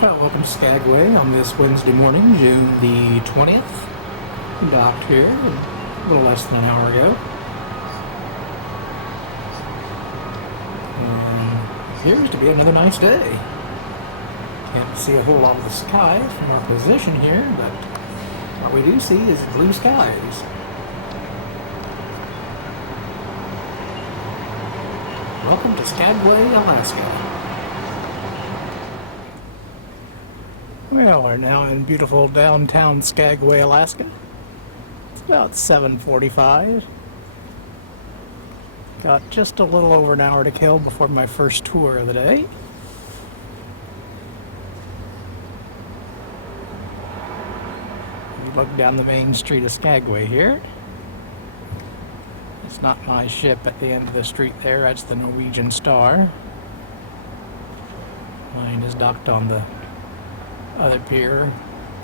Welcome to Skagway on this Wednesday morning, June the 20th. Docked here a little less than an hour ago. And appears to be another nice day. Can't see a whole lot of the sky from our position here, but what we do see is blue skies. Welcome to Skagway, Alaska. Well, we're now in beautiful downtown Skagway, Alaska. It's about 7:45. Got just a little over an hour to kill before my first tour of the day. You look down the main street of Skagway here. It's not my ship at the end of the street there, that's the Norwegian Star. Mine is docked on the other pier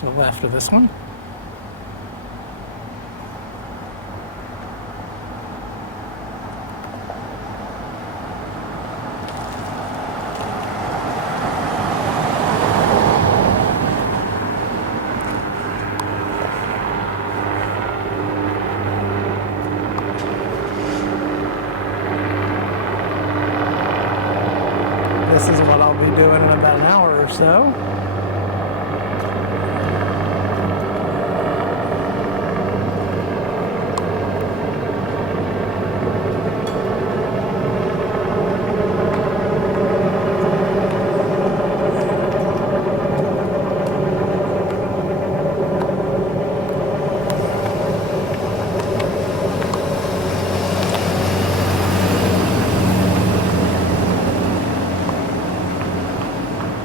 to the left of this one. This is what I'll be doing in about an hour or so.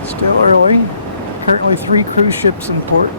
Still early. Currently 3 cruise ships in port.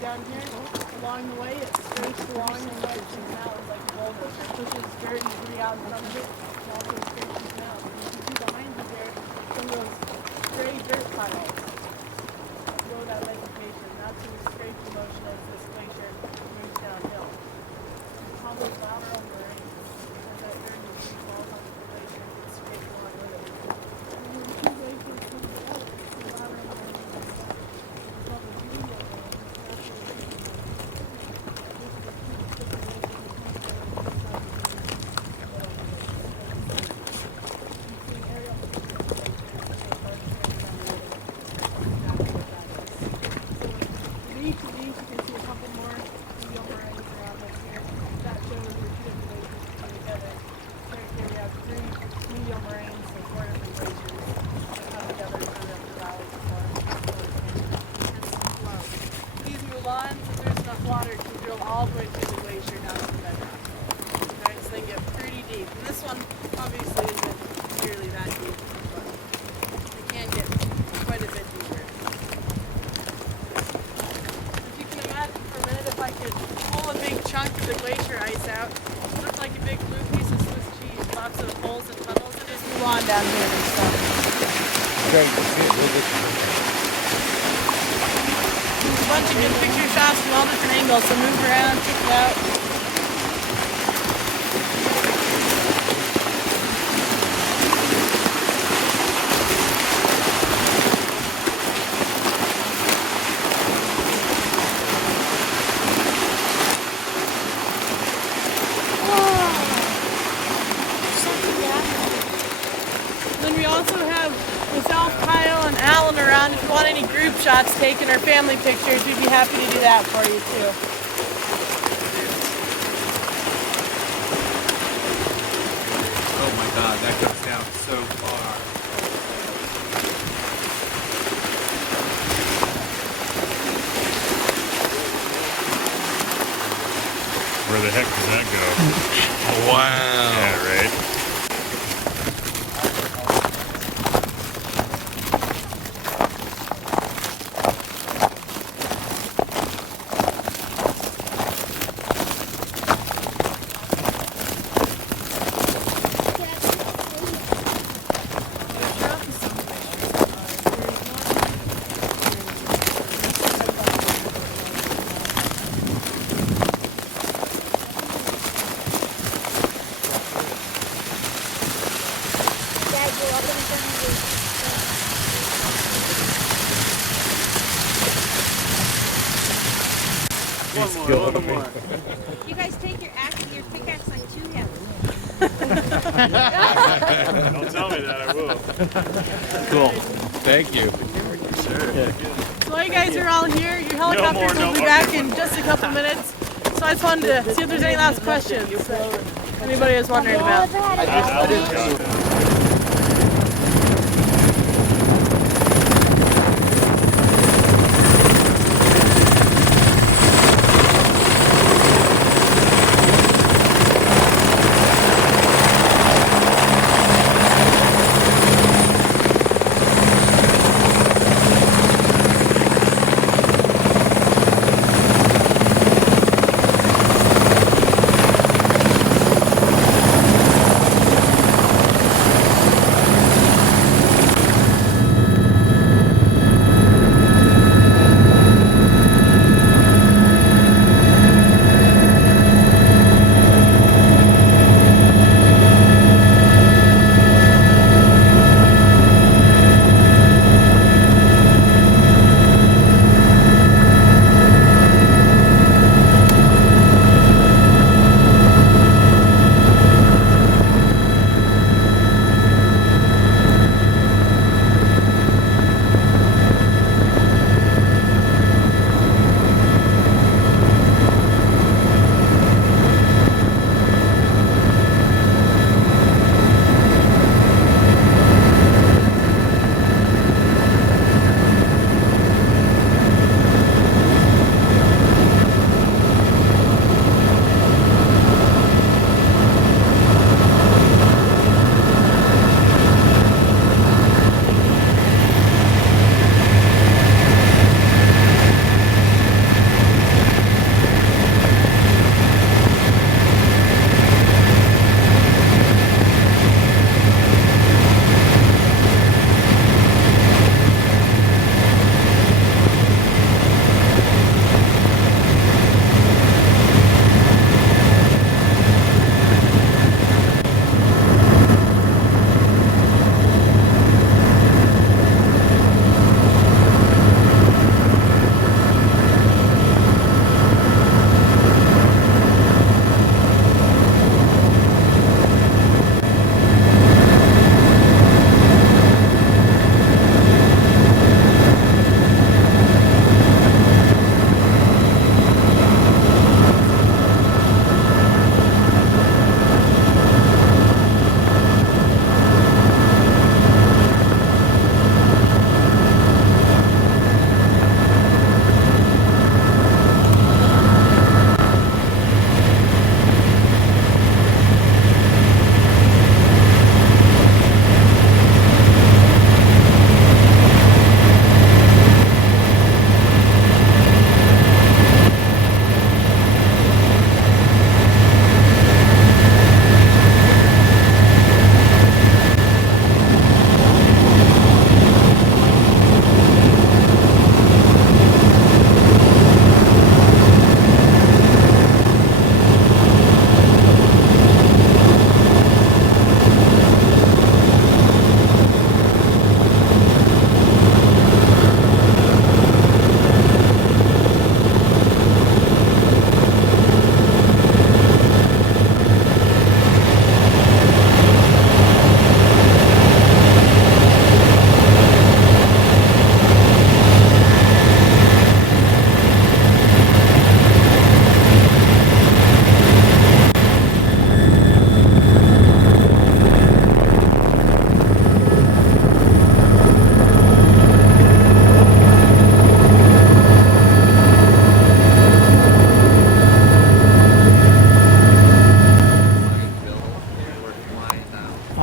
down here, along the way, it scrapes along the Davidson Canal like a bulldozer. It pushes dirt and debris out in front of it, and also scrapes the canal. And you can see behind you there some of those gray dirt piles below that vegetation. That's the scraping motion as this glacier moves downhill. There's probably lateral moraine as that dirt and debris falls onto the glacier and gets scraped along with it. And when the two glaciers come together, the lateral moraine is called the Meade Glacier. Water to drill all the way through the glacier down to the bedrock. Right, so they get pretty deep. And this one obviously isn't nearly that deep, but they can get quite a bit deeper. If you can imagine for a minute, if I could pull a big chunk of the glacier ice out, it looked like a big blue piece of Swiss cheese, lots of holes and tunnels, and just move on down here and stuff. Great. A bunch of good picture shots from all different angles, so move around, check it out. Then we also have myself, Kyle, and Alan around. If you want any group shots taken or family pictures, we'd be happy to do that for you too. Oh my God, that goes down so far. Where the heck does that go? Wow. Yeah, right? One more. You guys take your axe and your pickaxe like two heavy. Don't tell me that, I will. Cool. Thank you. Sure. So while you guys are all here, your helicopters will be back in just a couple minutes. So I just wanted to see if there's any last questions that anybody is wondering about.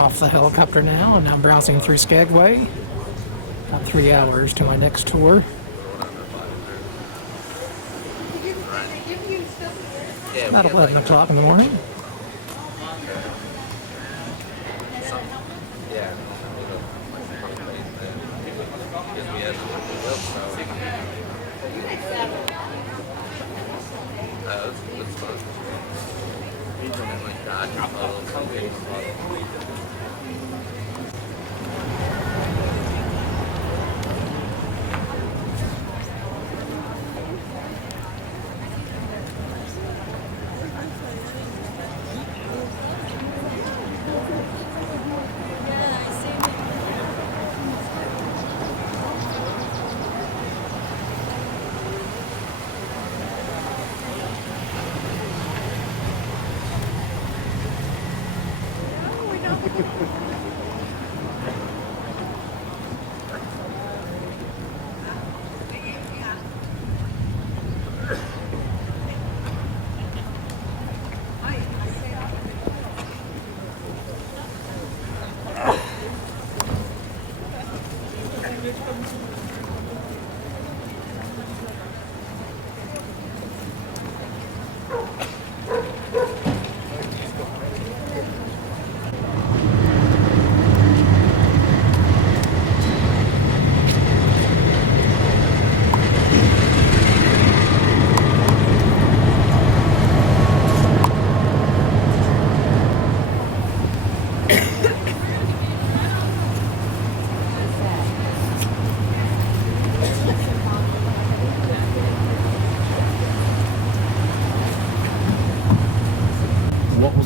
off the helicopter now, and I'm browsing through Skagway. About 3 hours to my next tour. About 11 o'clock in the morning.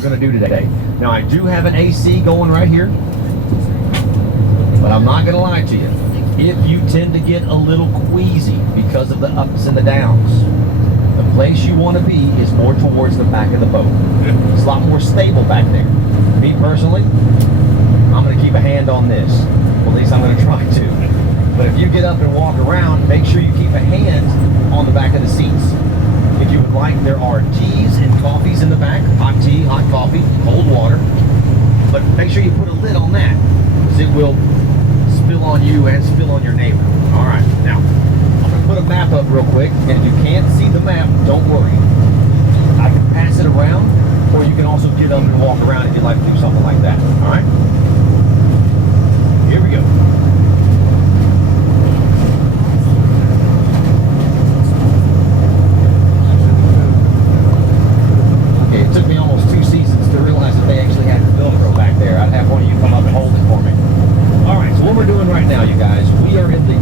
Going to do today. Now I do have an AC going right here, but I'm not going to lie to you. If you tend to get a little queasy because of the ups and the downs, the place you want to be is more towards the back of the boat. It's a lot more stable back there. Me personally, I'm going to keep a hand on this. Well, at least I'm going to try to. But if you get up and walk around, make sure you keep a hand on the back of the seats. If you would like, there are teas and coffees in the back. Hot tea, hot coffee, cold water. But make sure you put a lid on that, because it will spill on you and spill on your neighbor. All right, now, I'm going to put a map up real quick, and if you can't see the map, don't worry. I can pass it around, or you can also get up and walk around if you'd like to do something like that. All right? Here we go. It took me almost 2 seasons to realize that they actually had the Velcro back there. I'd have one of you come up and hold it for me. All right, so what we're doing right now, you guys, we are in the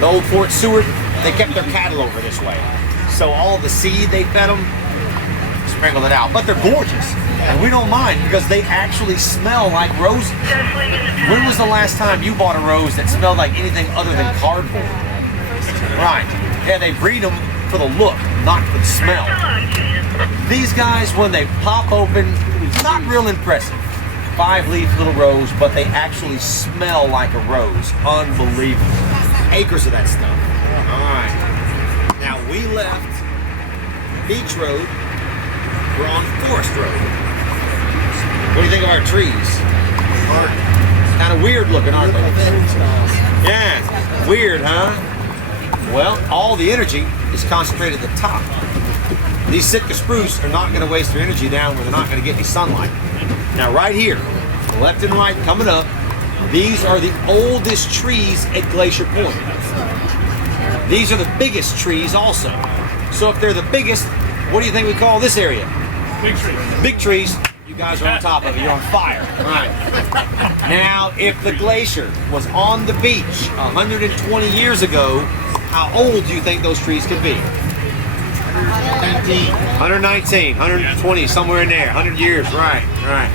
the old Fort Seward, they kept their cattle over this way. So all the seed they fed them, sprinkled it out. But they're gorgeous, and we don't mind because they actually smell like roses. When was the last time you bought a rose that smelled like anything other than cardboard? Right. Yeah, they breed them for the look, not for the smell. These guys, when they pop open, not real impressive. 5-leaf little rose, but they actually smell like a rose. Unbelievable. Acres of that stuff. All right. Now we left Beach Road. We're on Forest Road. What do you think of our trees? Kind of weird looking, aren't they? Yeah, weird, huh? Well, all the energy is concentrated at the top. These Sitka spruce are not going to waste their energy down where they're not going to get any sunlight. Now, right here, left and right coming up, these are the oldest trees at Glacier Point. These are the biggest trees also. So if they're the biggest, what do you think we call this area? Big trees. Big trees. You guys are on top of it. You're on fire. All right. Now, if the glacier was on the beach 120 years ago, how old do you think those trees could be? 119, 120, somewhere in there. 100 years. Right, right.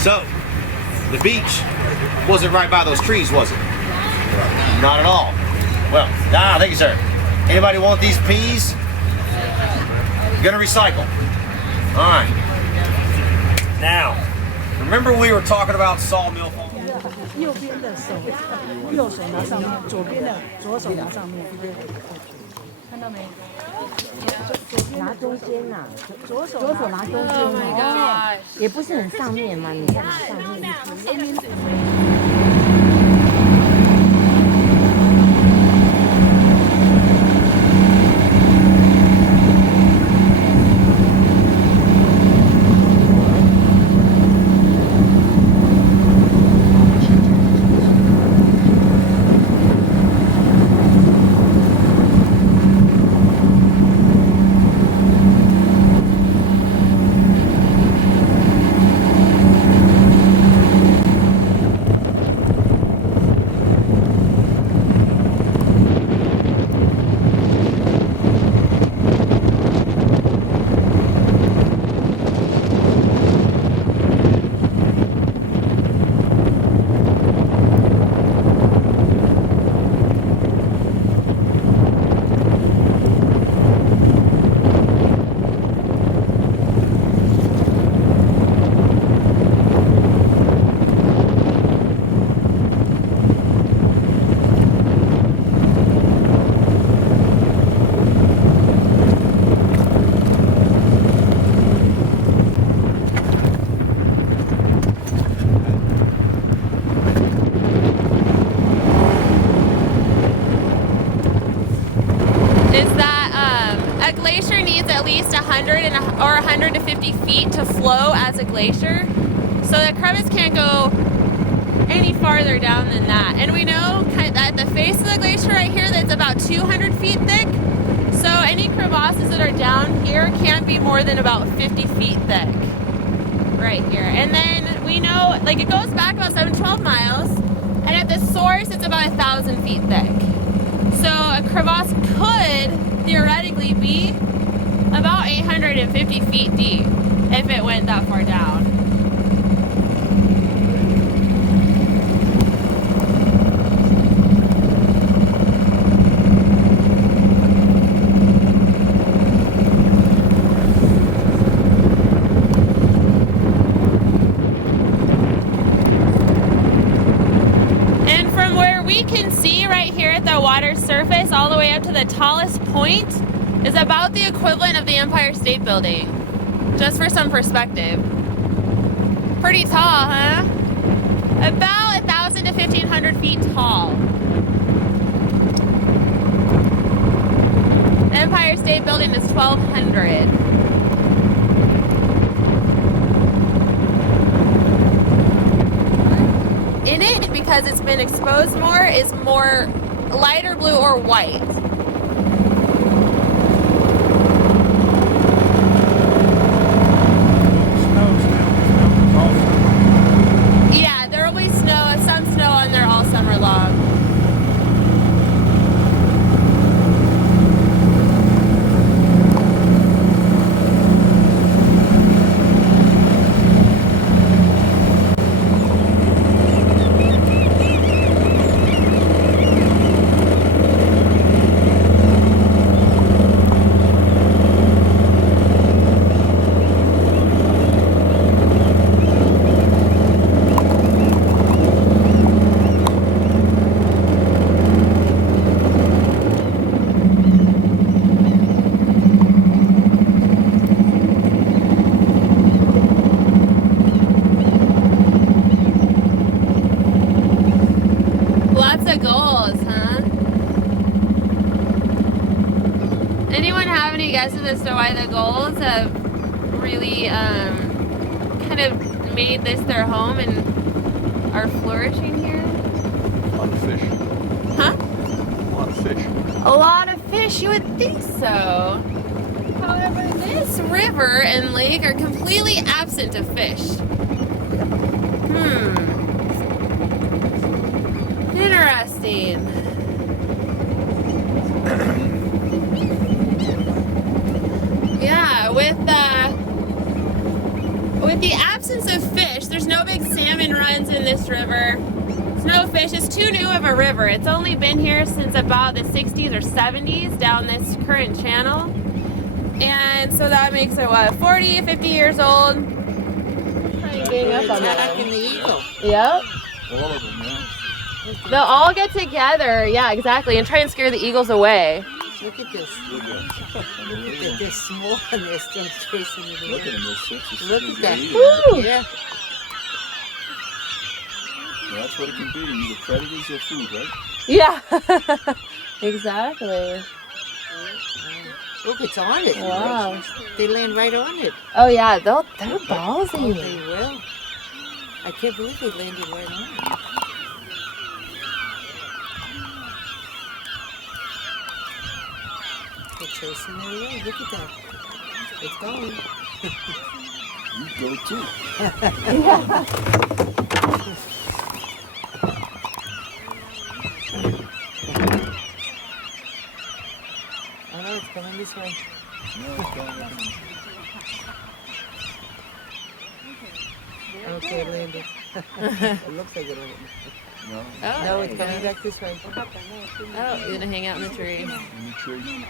So, the beach wasn't right by those trees, was it? Not at all. Well, thank you, sir. Anybody want these peas? Gonna recycle. All right. Now, remember we were talking about Sawmill Falls? 右边的手，右手拿上面，左边的左手拿上面，看到没？拿中间呐，左手拿中间哦，也不是很上面嘛，你看上面。at least 100 or 150 feet to flow as a glacier. So the crevice can't go any farther down than that. And we know at the face of the glacier right here that's about 200 feet thick. So any crevasses that are down here can't be more than about 50 feet thick right here. And then we know, like, it goes back about 712 miles, and at the source it's about 1,000 feet thick. So a crevasse could theoretically be about 850 feet deep if it went that far down. And from where we can see right here at the water surface all the way up to the tallest point is about the equivalent of the Empire State Building, just for some perspective. Pretty tall, huh? About 1,000 to 1,500 feet tall. The Empire State Building is 1,200. In it, because it's been exposed more, is more lighter blue or white. Yeah, there will be some snow on there all summer long. rest of the Stowaway, the gulls have really kind of made this their home and are flourishing here. A lot of fish. Huh? A lot of fish. A lot of fish, you would think so. However, this river and lake are completely absent of fish. Interesting. Yeah, with the absence of fish, there's no big salmon runs in this river. It's no fish. It's too new of a river. It's only been here since about the 60s or 70s down this current channel. And so that makes it, what, 40, 50 years old? Attacking the eagle. Yep. All of them, yeah. They'll all get together, yeah, exactly, and try and scare the eagles away. Look at this. Look at this small and they're still chasing it. Look at them, they're 6 or 7 Look at that. Woo! Yeah. Well, that's what it can be. Either predators or food, right? Yeah, exactly. Look, it's on it. Wow. They land right on it. Oh yeah, they're Oh, ballsy. they will. I can't believe they landed right on it. They're chasing it away. Look at that. It's going. You go too. Oh no, it's coming this way. No, it's going up. Okay, it landed. It looks like it landed. No, Oh, No, it's coming back this way. oh, you're gonna hang out in the tree. in the tree.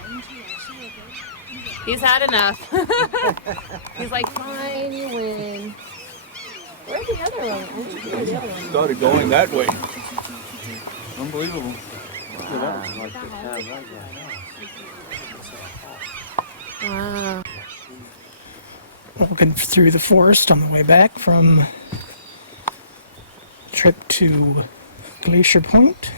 He's had enough. He's like, fine, you win. Where's the other one? Where's the other one? Started going that way. Unbelievable. Wow. Walking through the forest on the way back from trip to Glacier Point.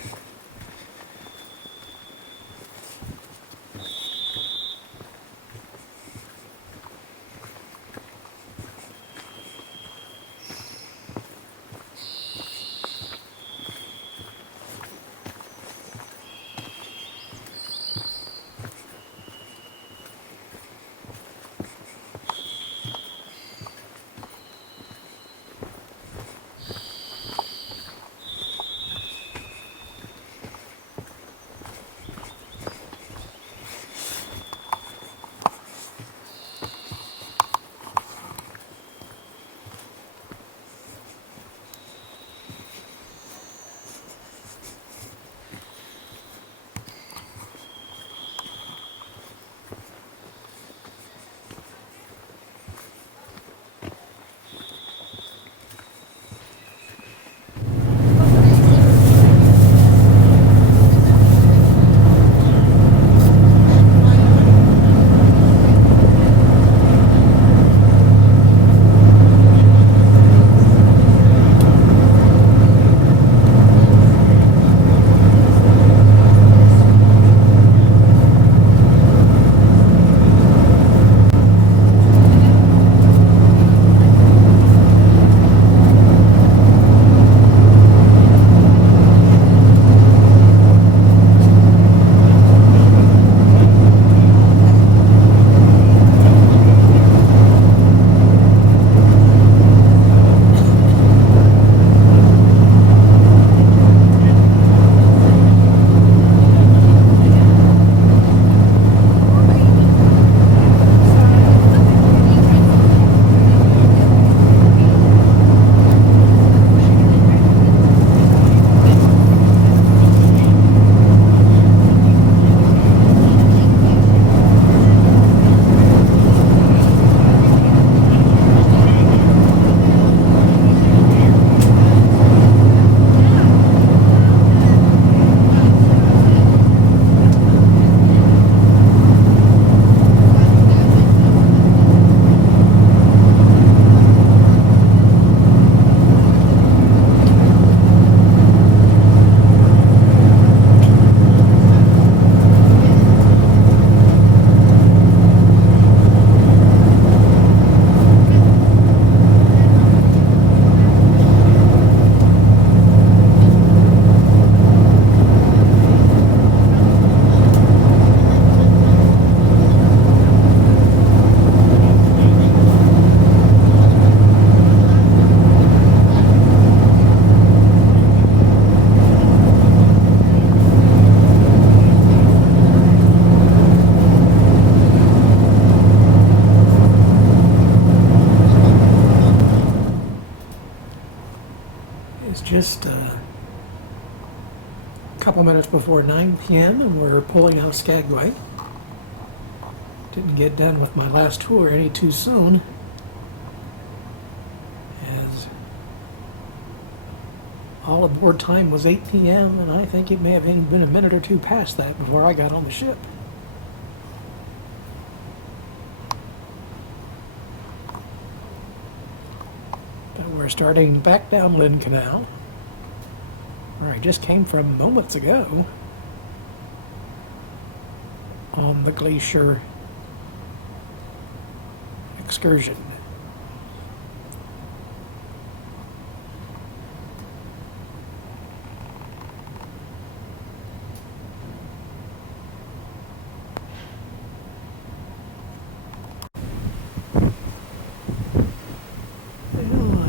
just a couple minutes before 9 p.m. and we're pulling out of Skagway. Didn't get done with my last tour any too soon, as all aboard time was 8 p.m. and I think it may have even been a minute or two past that before I got on the ship. But we're starting back down Lynn Canal, where I just came from moments ago on the Glacier excursion.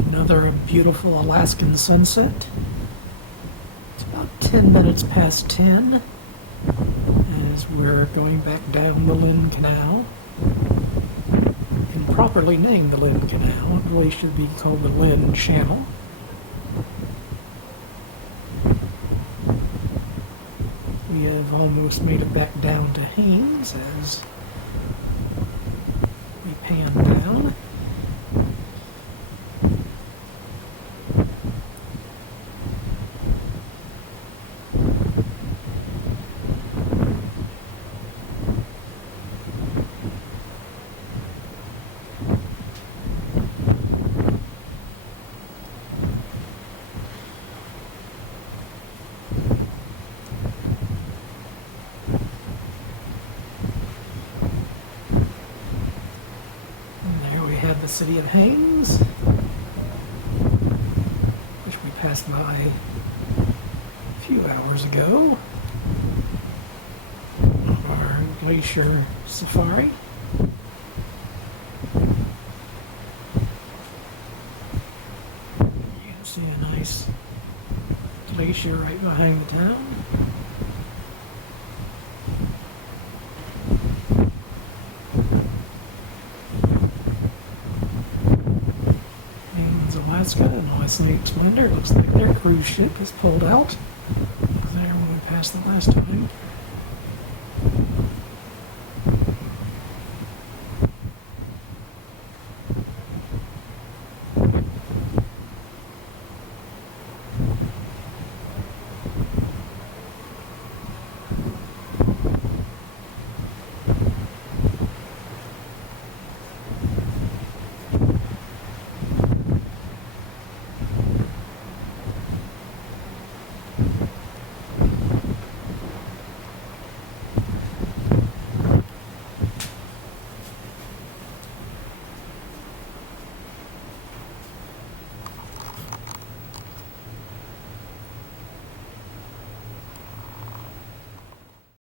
Another beautiful Alaskan sunset. It's about 10 minutes past 10 as we're going back down the Lynn Canal. And properly named the Lynn Canal, it really should be called the Lynn Channel. We have almost made it back down to Haines as we pan down. The city of Haines, which we passed by a few hours ago on our glacier safari. You can see a nice glacier right behind the town. Alaska and last night's splendor. Looks like their cruise ship is pulled out. There when we passed the last time.